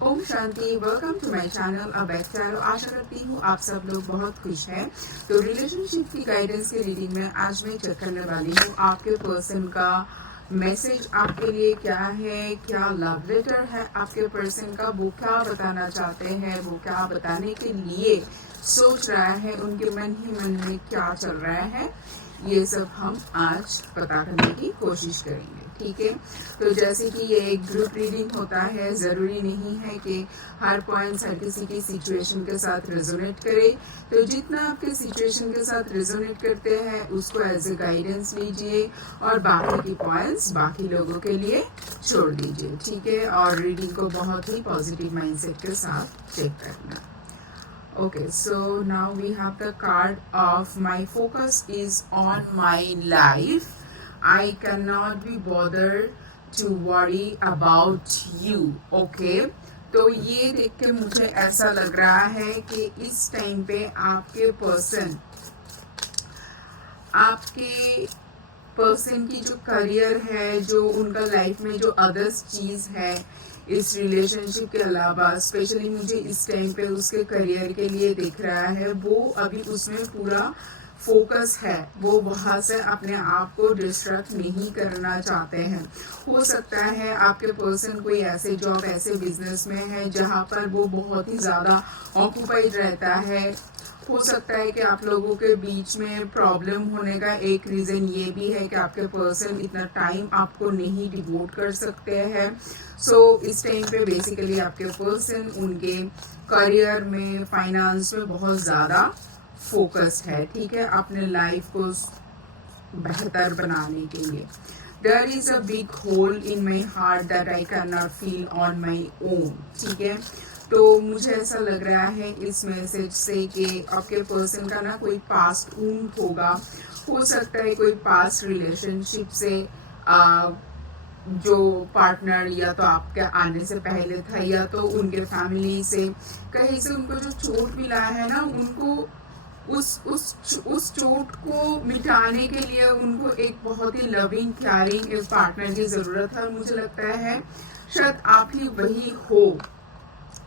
ओम शांति। Welcome to my channel अबैक्टारो। आशा करती हूँ आप सब लोग बहुत खुश हैं। तो रिलेशनशिप की गाइडेंस की रीडिंग में आज मैं चेक करने वाली हूँ आपके पर्सन का मैसेज आपके लिए क्या है, क्या लव लेटर है आपके पर्सन का, वो क्या बताना चाहते हैं, वो क्या बताने के लिए सोच रहा है, उनके मन ही मन में क्या चल रहा है, ये सब हम आज पता करने की कोशिश करेंगे। ठीक है, तो जैसे कि ये एक ग्रुप रीडिंग होता है, ज़रूरी नहीं है कि हर पॉइंट्स हर किसी की सिचुएशन के साथ रेजोनेट करे। तो जितना आपके सिचुएशन के साथ रेजोनेट करते हैं उसको एज ए गाइडेंस लीजिए और बाकी की पॉइंट्स बाकी लोगों के लिए छोड़ दीजिए। ठीक है, और रीडिंग को बहुत ही पॉजिटिव माइंडसेट के साथ चेक करना। Okay, so now we have the card of my focus is on my life. I cannot be bothered to worry about you. Okay, तो ये देख के मुझे ऐसा लग रहा है कि इस टाइम पे आपके पर्सन की जो करियर है, जो उनका लाइफ में जो अदर्स चीज है इस रिलेशनशिप के अलावा, स्पेशली मुझे इस टाइम पे उसके करियर के लिए दिख रहा है, वो अभी उसमें पूरा फोकस है। वो वहां से अपने आप को डिस्ट्रैक्ट नहीं करना चाहते हैं। हो सकता है आपके पर्सन कोई ऐसे जॉब, ऐसे बिजनेस में है जहां पर वो बहुत ही ज्यादा ऑक्यूपाइड रहता है। हो सकता है कि आप लोगों के बीच में प्रॉब्लम होने का एक रीजन ये भी है कि आपके पर्सन इतना टाइम आपको नहीं डिवोट कर सकते हैं। सो इस टाइम पे बेसिकली आपके पर्सन उनके करियर में, फाइनेंस में बहुत ज्यादा फोकस है। ठीक है, अपने लाइफ को बेहतर बनाने के लिए। There is a big hole in my heart that I cannot feel on my own. ठीक है, तो मुझे ऐसा लग रहा है इस मैसेज से कि आपके पर्सन का ना कोई पास्ट वुंड होगा। हो सकता है कोई पास्ट रिलेशनशिप से जो पार्टनर या तो आपके आने से पहले था या तो उनके फैमिली से कहीं से उनको जो चोट मिला है ना, उनको उस चोट को मिटाने के लिए उनको एक बहुत ही लविंग, केयरिंग एक पार्टनर की जरूरत है। मुझे लगता है शायद आप ही वही हो।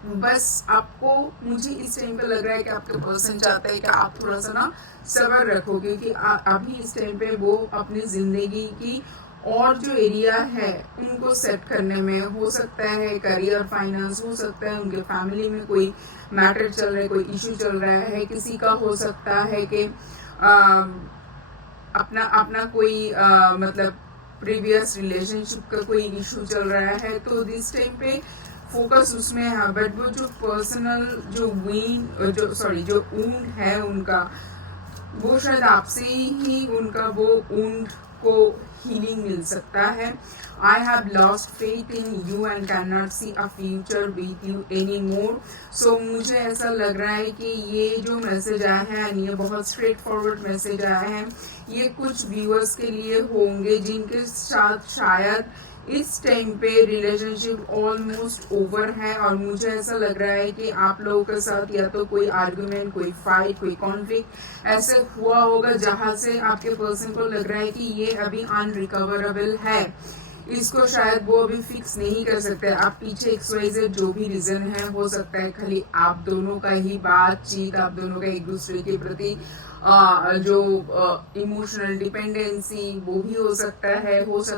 बस आपको, मुझे इस टाइम पे लग रहा है कि आपके पर्सन चाहता है कि आप थोड़ा सा ना सब्र रखो, क्योंकि अभी इस टाइम पे वो अपनी जिंदगी की और जो एरिया है उनको सेट करने में, हो सकता है करियर, फाइनेंस, हो सकता है उनके फैमिली में कोई मैटर चल रहा है, कोई इशू चल रहा है, किसी का हो सकता है कि अपना कोई मतलब प्रीवियस रिलेशनशिप का कोई इशू चल रहा है। तो दिस टाइम पे फोकस उसमें है, बट वो जो पर्सनल जो ऊंड है उनका, वो शायद आपसे ही उनका वो ऊंड को हीलिंग मिल सकता है। I have lost faith in you and cannot see a future with you anymore. So मुझे ऐसा लग रहा है कि ये जो मैसेज आया है, ये बहुत स्ट्रेट फॉरवर्ड मैसेज आया है, ये कुछ व्यूअर्स के लिए होंगे जिनके साथ शायद इस टाइम पे रिलेशनशिप ऑलमोस्ट ओवर है। और मुझे ऐसा लग रहा है कि आप लोगों के साथ या तो कोई आर्गुमेंट, कोई फाइट, कोई कॉन्फ्लिक्ट ऐसे हुआ होगा जहां से आपके पर्सन को लग रहा है कि ये अभी अनरिकवरेबल है, इसको शायद वो अभी फिक्स नहीं कर सकते। आप पीछे XYZ जो भी रीजन है, हो सकता है खाली आप दोनों का ही बातचीत, आप दोनों का एक दूसरे के प्रति जो इमोशनल डिपेंडेंसी, वो भी हो सकता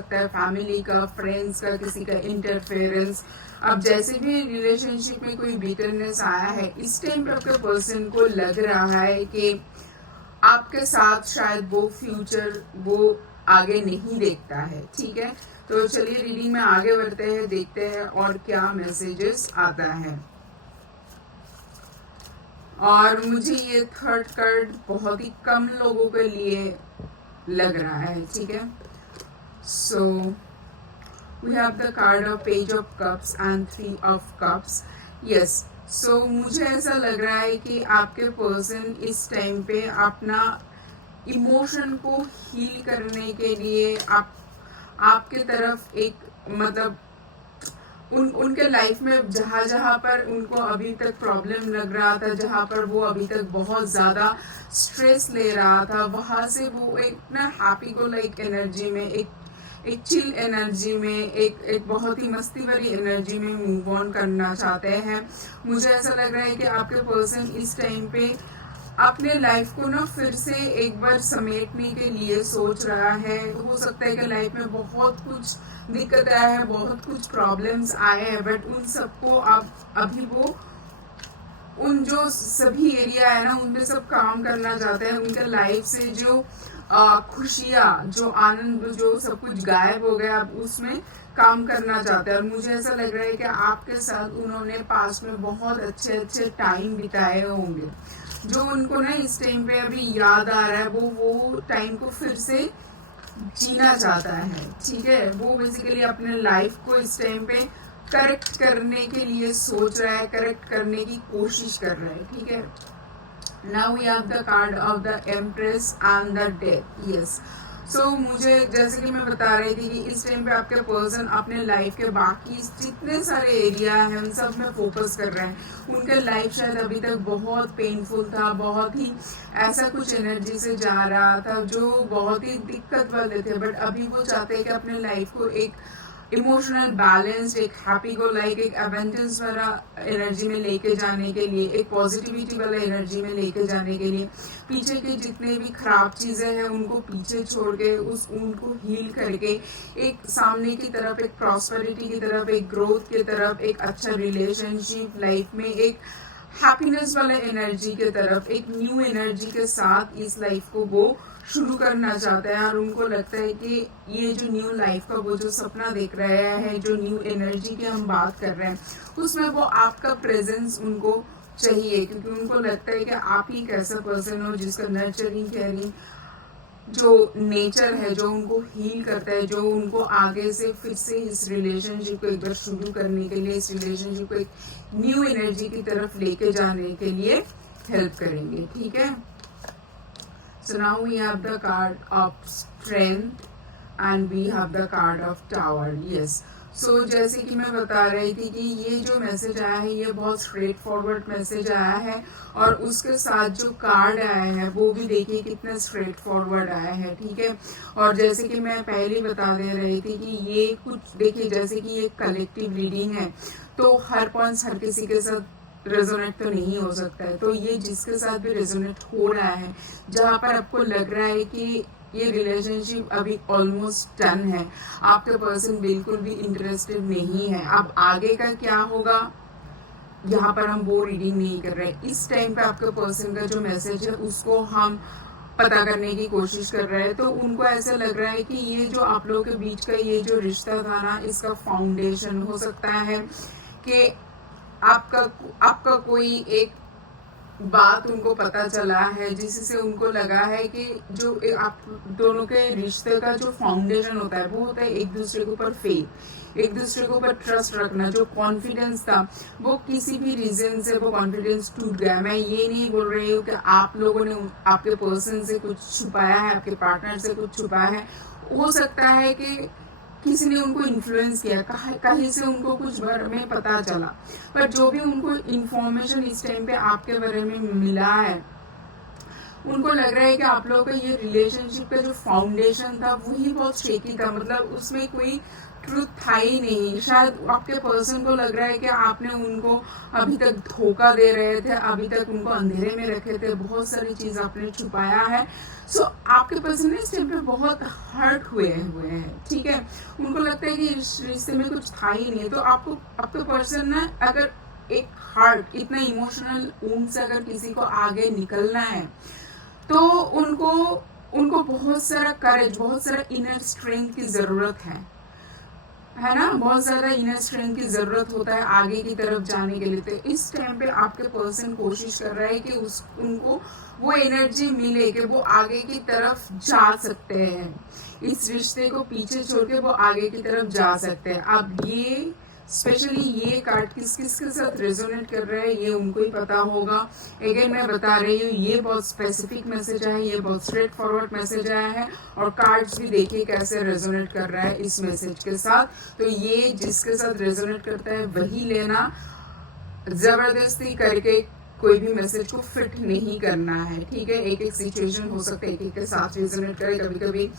है फैमिली का, फ्रेंड्स का, किसी का इंटरफेरेंस। अब जैसे भी रिलेशनशिप में कोई बिटरनेस आया है, इस टाइम पे आपके पर्सन को लग रहा है कि आपके साथ शायद वो फ्यूचर वो आगे नहीं देखता है। ठीक है, तो चलिए रीडिंग में आगे बढ़ते हैं, देखते हैं और क्या मैसेजेस आता है। और मुझे ये थर्ड कार्ड बहुत ही कम लोगों के लिए लग रहा है। ठीक है, so we have the card of page of cups and 3 of cups. Yes, so मुझे ऐसा लग रहा है कि आपके पर्सन इस टाइम पे अपना इमोशन को हील करने के लिए आपके तरफ एक मतलब उनके लाइफ में जहां पर उनको अभी तक प्रॉब्लम लग रहा था, जहां पर वो अभी तक बहुत ज्यादा स्ट्रेस ले रहा था, वहां से वो एक ना हैप्पी गो लाइक एनर्जी में, एक चिल एनर्जी में, एक बहुत ही मस्ती भरी एनर्जी में मूव ऑन करना चाहते हैं। मुझे ऐसा लग रहा है कि आपके पर्सन इस टाइम पे अपने लाइफ को ना फिर से एक बार समेटने के लिए सोच रहा है। हो सकता है कि लाइफ में बहुत कुछ दिक्कत आया है, बहुत कुछ प्रॉब्लम्स आए हैं, बट उन सबको आप अभी वो उन जो सभी एरिया है ना उनपे सब काम करना चाहते हैं। उनके लाइफ से जो खुशियाँ, जो आनंद, जो सब कुछ गायब हो गया, अब उसमें काम करना चाहते हैं। और मुझे ऐसा लग रहा है कि आपके साथ उन्होंने पास्ट में बहुत अच्छे अच्छे टाइम बिताए होंगे, जो उनको ना इस टाइम पे अभी याद आ रहा है। वो टाइम को फिर से जीना चाहता है, ठीक है। वो बेसिकली अपने लाइफ को इस टाइम पे करेक्ट करने के लिए सोच रहा है, करेक्ट करने की कोशिश कर रहा है, ठीक है। Now we have the card of the Empress and the Death. Yes. So मुझे जैसे कि मैं बता रही थी कि इस टाइम पे आपके पर्सन अपने लाइफ के बाकी जितने सारे एरिया हैं उन सब में फोकस कर रहे हैं। उनका लाइफ शायद अभी तक बहुत पेनफुल था, बहुत ही ऐसा कुछ एनर्जी से जा रहा था जो बहुत ही दिक्कत वाले थे, बट अभी वो चाहते हैं कि अपने लाइफ को एक इमोशनल बैलेंस, एक हैप्पी गो लाइक, एक एवेंटेंस वाला एनर्जी में लेके जाने के लिए, एक पॉजिटिविटी वाला एनर्जी में लेके जाने के लिए पीछे के जितने भी खराब चीजें हैं उनको पीछे छोड़ के उनको हील करके एक सामने की तरफ, एक प्रॉस्पेरिटी की तरफ, एक ग्रोथ की तरफ, एक अच्छा रिलेशनशिप लाइफ में, एक हैप्पीनेस वाला एनर्जी की तरफ, एक न्यू एनर्जी के साथ इस लाइफ को वो शुरू करना चाहता है। और उनको लगता है कि ये जो न्यू लाइफ का वो जो सपना देख रहे हैं, जो न्यू एनर्जी की हम बात कर रहे हैं, उसमें वो आपका प्रेजेंस उनको चाहिए, क्योंकि उनको लगता है कि आप ही एक ऐसा पर्सन हो जिसका नर्चरिंग, केयरिंग जो नेचर है, जो उनको हील करता है, जो उनको आगे से फिर से इस रिलेशनशिप को एक बार शुरू करने के लिए, इस रिलेशनशिप को एक न्यू एनर्जी की तरफ लेके जाने के लिए हेल्प करेंगे, ठीक है। So now we have the card of strength and we have the card of tower. Yes. So जैसे कि मैं बता रही थी कि ये जो मैसेज आया है ये बहुत स्ट्रेट फॉरवर्ड मैसेज आया है, और उसके साथ जो कार्ड आया है वो भी देखिए कितना स्ट्रेट फॉरवर्ड आया है, ठीक है। और जैसे कि मैं पहले बता दे रही थी कि ये कुछ देखिए, जैसे कि ये कलेक्टिव रीडिंग है तो हर पॉइंट्स हर किसी के साथ रेजोनेट तो नहीं हो सकता है। तो ये जिसके साथ भी रेजोनेट हो रहा है, जहाँ पर आपको लग रहा है कि ये रिलेशनशिप अभी ऑलमोस्ट डन है, आपका पर्सन बिल्कुल भी इंटरेस्टेड नहीं है, अब आगे का क्या होगा यहाँ पर हम वो रीडिंग नहीं कर रहे। इस टाइम पे आपके पर्सन का जो मैसेज है उसको हम पता करने की कोशिश कर रहे हैं। तो उनको ऐसा लग रहा है कि ये जो आप लोगों के बीच का ये जो रिश्ता था ना, इसका फाउंडेशन हो सकता है कि आपका कोई एक बात उनको पता चला है जिससे उनको लगा है कि जो आप दोनों के रिश्ते का जो फाउंडेशन होता है वो होता है एक दूसरे के ऊपर फेथ, एक दूसरे के ऊपर ट्रस्ट रखना। जो कॉन्फिडेंस था वो किसी भी रीजन से वो कॉन्फिडेंस टूट गया। मैं ये नहीं बोल रही हूँ कि आप लोगों ने आपके पर्सन से कुछ छुपाया है, आपके पार्टनर से कुछ छुपाया है। हो सकता है कि किसी ने उनको इन्फ्लुएंस किया, कहीं से उनको कुछ बारे में पता चला, पर जो भी उनको इन्फॉर्मेशन इस टाइम पे आपके बारे में मिला है, उनको लग रहा है कि आप लोगों का ये रिलेशनशिप का जो फाउंडेशन था वही बहुत शेकी था, मतलब उसमें कोई ट्रूथ था ही नहीं। शायद आपके पर्सन को लग रहा है कि आपने उनको अभी तक धोखा दे रहे थे, अभी तक उनको अंधेरे में रखे थे, बहुत सारी चीज आपने छुपाया है। सो आपके पर्सन ने इस टाइम पे बहुत हर्ट हुए हैं, ठीक है। उनको लगता है कि इस रिश्ते में कुछ था ही नहीं। तो आपको आपके पर्सन ना अगर एक हार्ट इतना इमोशनल ऊंड से अगर किसी को आगे निकलना है तो उनको बहुत सारा करेज, बहुत सारा इनर स्ट्रेंथ की जरूरत है ना, बहुत ज्यादा इनर स्ट्रेंथ की जरूरत होता है आगे की तरफ जाने के लिए। तो इस टाइम पे आपके पर्सन कोशिश कर रहा है कि उनको वो एनर्जी मिले कि वो आगे की तरफ जा सकते हैं, इस रिश्ते को पीछे छोड़ के वो आगे की तरफ जा सकते हैं। अब ये स्पेशली ये कार्ड किस किस के साथ रेजोनेट कर रहा है ये उनको ही पता होगा। अगेन मैं बता रही हूँ ये बहुत स्पेसिफिक मैसेज आया है, ये बहुत स्ट्रेट फॉरवर्ड मैसेज आया है, और कार्ड्स भी देखिए कैसे रेजोनेट कर रहा है इस मैसेज के साथ। तो ये जिसके साथ रेजोनेट करता है वही लेना, जबरदस्ती करके कोई भी मैसेज को फिट नहीं करना है, ठीक है। एक एक सिचुएशन हो सकता है एक एक के साथ रेजोनेट करे, कभी कभी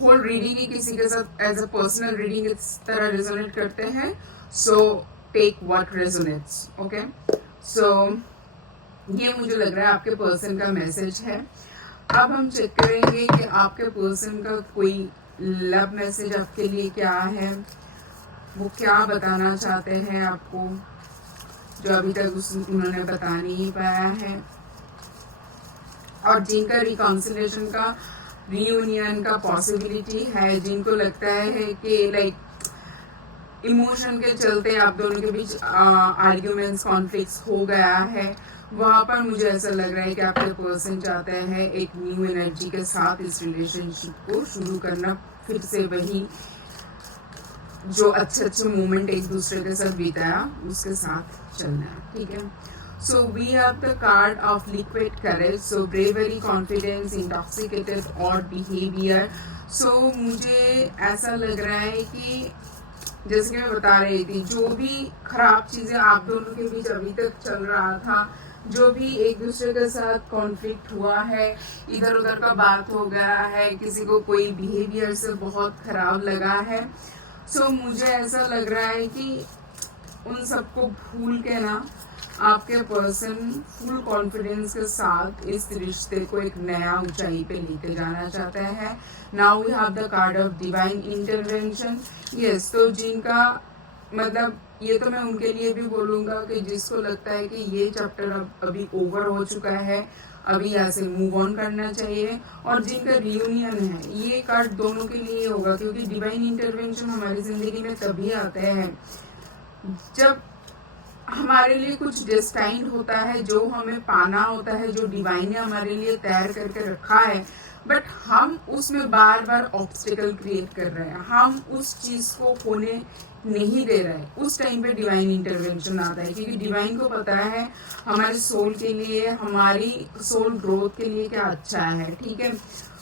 होल रीडिंग ही किसी के साथ एज अ पर्सनल रीडिंग इस तरह रेजोनेट करते हैं, so take what resonates, okay. So ये मुझे लग रहा है आपके पर्सन का मैसेज है। अब हम चेक करेंगे कि आपके पर्सन का कोई लव मैसेज आपके लिए क्या है, वो क्या बताना चाहते हैं आपको, जो अभी तक उन्होंने बता नहीं पाया है, और जिनका रिकॉन्सिलेशन का, रियूनियन का पॉसिबिलिटी है, जिनको लगता है कि लाइक इमोशन के चलते आप दोनों के बीच आर्ग्यूमेंट्स, कॉन्फ्लिक्ट्स हो गया है, वहां पर मुझे ऐसा लग रहा है कि आपके पर्सन चाहते हैं एक न्यू एनर्जी के साथ इस रिलेशनशिप को शुरू करना, फिर से वही जो अच्छे मोमेंट एक दूसरे के साथ बिताया उसके साथ चलना, ठीक है। So we have the card of liquid courage, so bravery, confidence, intoxicated और बिहेवियर। सो मुझे ऐसा लग रहा है कि जैसे कि मैं बता रही थी, जो भी खराब चीजें आप दोनों के बीच अभी तक चल रहा था, जो भी एक दूसरे के साथ कॉन्फ्लिक्ट हुआ है, इधर उधर का बात हो गया है, किसी को कोई बिहेवियर से बहुत खराब लगा है, सो मुझे ऐसा लग रहा है कि उन सबको भूल के ना आपके पर्सन फुल कॉन्फिडेंस के साथ इस रिश्ते को एक नया ऊंचाई पे लेके जाना चाहते हैं। Now we have the card of divine intervention. Yes, तो जिनका मतलब ये तो मैं उनके लिए भी बोलूंगा कि जिसको लगता है कि ये चैप्टर अभी ओवर हो चुका है, अभी यहाँ से मूव ऑन करना चाहिए, और जिनका रियूनियन है, ये कार्ड दोनों के लिए होगा, क्योंकि डिवाइन इंटरवेंशन हमारी जिंदगी में तभी आते हैं जब हमारे लिए कुछ डेस्टाइंड होता है, जो हमें पाना होता है, जो डिवाइन ने हमारे लिए तैयार करके रखा है, बट हम उसमें बार बार ऑब्स्टिकल क्रिएट कर रहे हैं, हम उस चीज को होने नहीं दे रहे। उस टाइम पे डिवाइन इंटरवेंशन आता है, क्योंकि डिवाइन को पता है हमारे सोल के लिए, हमारी सोल ग्रोथ के लिए क्या अच्छा है, ठीक है।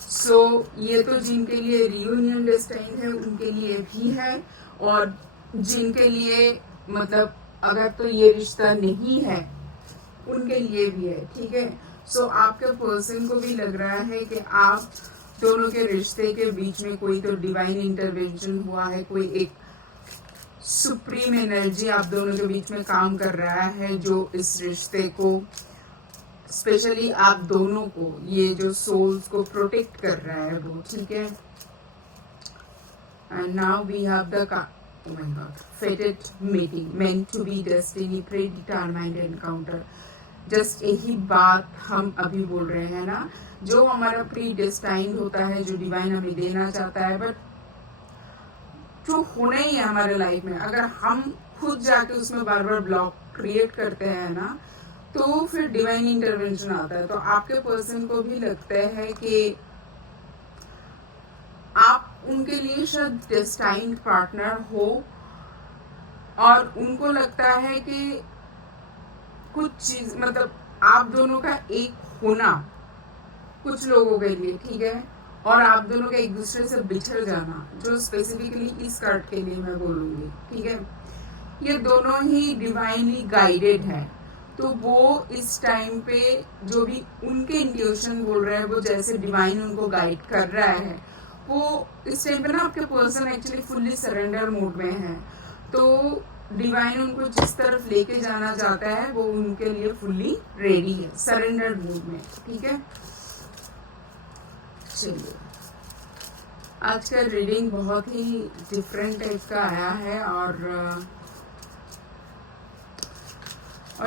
सो ये तो जिनके लिए रियूनियन डेस्टाइंड है उनके लिए भी है, और जिनके लिए मतलब अगर तो ये रिश्ता नहीं है उनके लिए भी है, ठीक है। सो आपके पर्सन को भी लग रहा है कि आप दोनों के रिश्ते के बीच में कोई तो डिवाइन इंटरवेंशन हुआ है, कोई एक सुप्रीम एनर्जी आप दोनों के बीच में काम कर रहा है, जो इस रिश्ते को, स्पेशली आप दोनों को, ये जो सोल्स को प्रोटेक्ट कर रहा है वो, ठीक है। And now we have the oh my god, fated meeting, meant to be destiny, predetermined encounter। Just यही बात हम अभी बोल रहे हैं ना, जो हमारा प्रीडेस्टाइंड होता है, जो डिवाइन हमें देना चाहता है, बट जो होना ही है हमारे लाइफ में, अगर हम खुद जाके उसमें बार बार ब्लॉक क्रिएट करते हैं ना, तो फिर डिवाइन इंटरवेंशन आता है। तो आपके पर्सन को भी लगता है कि आप उनके लिए शायद डेस्टाइन्ड पार्टनर हो, और उनको लगता है कि कुछ चीज मतलब आप दोनों का एक होना कुछ लोगों के लिए, ठीक है, और आप दोनों का एक दूसरे से बिछड़ जाना, जो स्पेसिफिकली इस कार्ड के लिए मैं बोलूंगी, ठीक है, ये दोनों ही डिवाइनली गाइडेड है। तो वो इस टाइम पे जो भी उनके इंट्यूशन बोल रहे हैं, वो जैसे डिवाइन उनको गाइड कर रहा है, वो इस टाइम पे ना आपके person actually fully surrender mode में है। तो डिवाइन उनको जिस तरफ लेके जाना चाहता है वो उनके लिए फुल्ली रेडी है, सरेंडर मोड में, ठीक है। चलिए, आज का रीडिंग बहुत ही डिफरेंट टाइप का आया है, और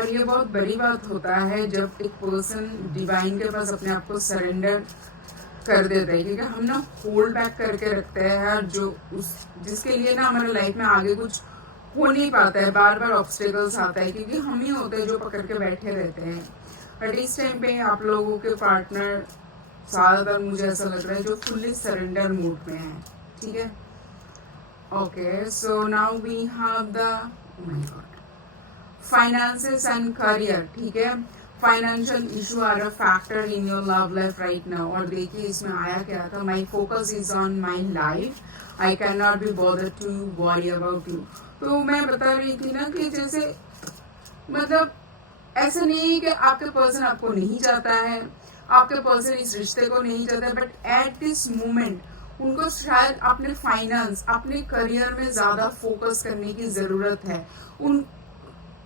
ये बहुत बड़ी बात होता है जब एक पर्सन डिवाइन के पास अपने आप को सरेंडर कर देते हैं, क्योंकि हम ना होल्ड बैक करके रखते हैं, जो जिसके लिए ना हमारे लाइफ में आगे कुछ हो नहीं पाता है, बार बार ऑब्स्टेकल्स आता है, क्योंकि हम ही होते हैं जो पकड़ के बैठे रहते हैं। बट इस टाइम पे आप लोगों के पार्टनर ज्यादातर मुझे ऐसा लग रहा है जो फुल्ली सरेंडर मूड में है, ठीक है। Okay, so now we have the my god finances and career, ठीक है। Financial issue are a factor in your love life right now. और देखिए इसमें आया क्या था, my focus is on my life, I can not be bothered to worry about you. तो मैं बता रही थी ना कि जैसे मतलब ऐसा नहीं है कि आपके पर्सन आपको नहीं चाहता है, आपके पर्सन इस रिश्ते को नहीं चाहता है, बट एट दिस मोमेंट उनको शायद अपने फाइनेंस, अपने करियर में ज्यादा फोकस करने की जरूरत है। उन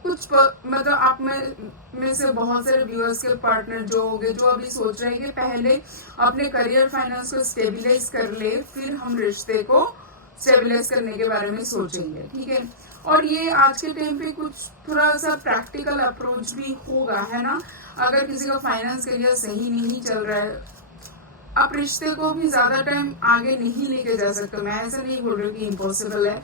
मतलब आप में से बहुत सारे व्यूअर्स के पार्टनर जो होंगे जो अभी सोच रहे हैं कि पहले अपने करियर फाइनेंस को स्टेबलाइज कर ले, फिर हम रिश्ते को स्टेबलाइज करने के बारे में सोचेंगे, ठीक है। और ये आज के टाइम पे कुछ थोड़ा सा प्रैक्टिकल अप्रोच भी होगा, है ना। अगर किसी का फाइनेंस करियर सही नहीं चल रहा है, आप रिश्ते को भी ज्यादा टाइम आगे नहीं लेके जा सकते। मैं ऐसा नहीं बोल रही कि इम्पॉसिबल है,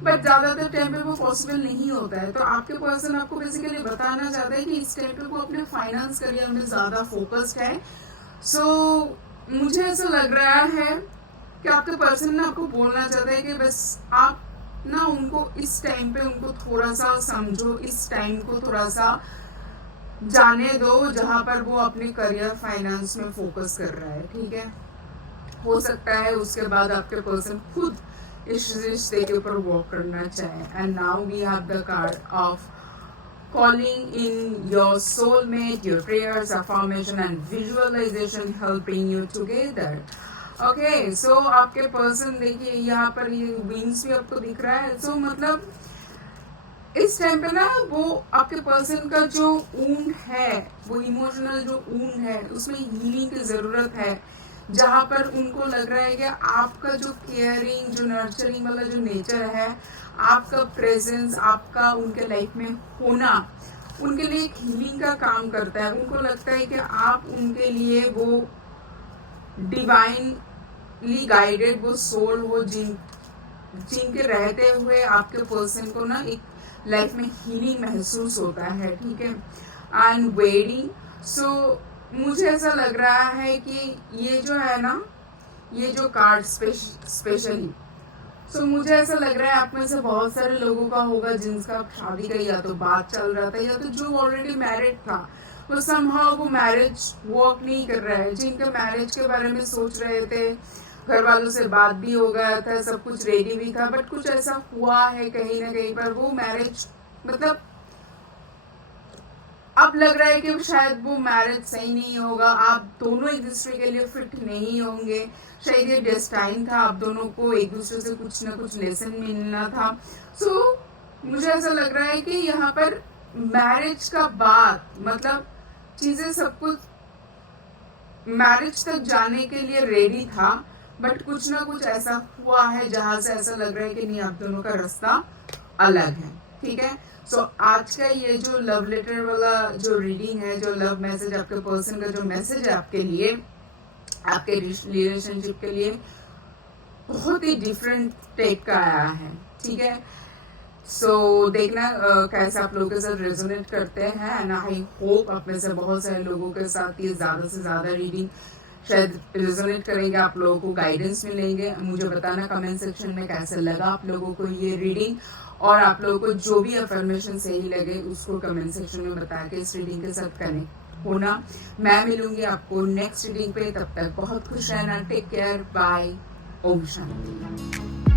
बट ज्यादातर टाइम पे वो पॉसिबल नहीं होता है। तो आपके पर्सन आपको बेसिकली बताना चाहता है कि इस टाइम पे वो अपने फाइनेंस करियर में ज्यादा फोकस्ड है। सो मुझे ऐसा लग रहा है कि आपके पर्सन ना आपको बोलना चाहता है कि बस आप ना उनको इस टाइम पे उनको थोड़ा सा समझो, इस टाइम को थोड़ा सा जाने दो जहां पर वो अपने करियर फाइनेंस में फोकस कर रहा है, ठीक है। हो सकता है उसके बाद आपके पर्सन खुद इस रिश्ते के ऊपर वर्क करना चाहे। And now we have the card of calling in your soulmate, your prayers, affirmation and visualization helping you together. Okay, so आपके पर्सन देखिए यहाँ पर ये विंग्स भी आपको दिख रहा है। सो मतलब इस टाइम पे ना वो आपके पर्सन का जो ऊंड है, वो इमोशनल जो ऊंड है, उसमें हीलिंग की जरूरत है। जहां पर उनको लग रहा है कि आपका जो केयरिंग, जो नर्चरिंग वाला जो नेचर है, आपका प्रेजेंस, आपका उनके लाइफ में होना उनके लिए एक हीलिंग का काम करता है। उनको लगता है कि आप उनके लिए वो डिवाइनली गाइडेड वो सोल हो जिनके रहते हुए आपके पर्सन को ना एक लाइफ में हीलिंग महसूस होता है, ठीक है। एंड वेटिंग, सो मुझे ऐसा लग रहा है कि ये जो है ना, ये जो कार्ड स्पेशली, सो मुझे ऐसा लग रहा है आप में से बहुत सारे लोगों का होगा जिनका शादी का या तो बात चल रहा था, या तो जो ऑलरेडी मैरिड था वो समहाउ वो मैरिज वर्क नहीं कर रहा है। जिनके मैरिज के बारे में सोच रहे थे, घर वालों से बात भी हो गया था, सब कुछ रेडी भी था, बट कुछ ऐसा हुआ है कहीं ना कहीं पर वो मैरिज मतलब अब लग रहा है कि शायद वो मैरिज सही नहीं होगा, आप दोनों एक दूसरे के लिए फिट नहीं होंगे। शायद ये डेस्टाइन था, आप दोनों को एक दूसरे से कुछ ना कुछ लेसन मिलना था। सो मुझे ऐसा लग रहा है कि यहाँ पर मैरिज का बाद मतलब चीजें सब कुछ मैरिज तक जाने के लिए रेडी था, बट कुछ ना कुछ ऐसा हुआ है जहां से ऐसा लग रहा है कि नहीं, आप दोनों का रास्ता अलग है, ठीक है। सो आज का ये जो लव लेटर वाला जो रीडिंग है, जो लव मैसेज आपके पर्सन का जो मैसेज है आपके लिए, आपके रिलेशनशिप के लिए बहुत ही डिफरेंट टाइप का आया है, ठीक है। सो देखना कैसे आप लोगों के साथ रेजोनेट करते हैं। एंड आई होप आप में से बहुत सारे लोगों के साथ ये ज्यादा से ज्यादा रीडिंग शायद रेजोनेट करेंगे, आप लोगों को गाइडेंस मिलेंगे। मुझे बताना कमेंट सेक्शन में कैसे लगा आप लोगों को ये रीडिंग, और आप लोगों को जो भी अफर्मेशन सही लगे उसको कमेंट सेक्शन में बता के इस रीडिंग के साथ कनेक्ट होना। मैं मिलूंगी आपको नेक्स्ट रीडिंग पे, तब तक बहुत खुश रहना। Take care, bye, Om Shanti.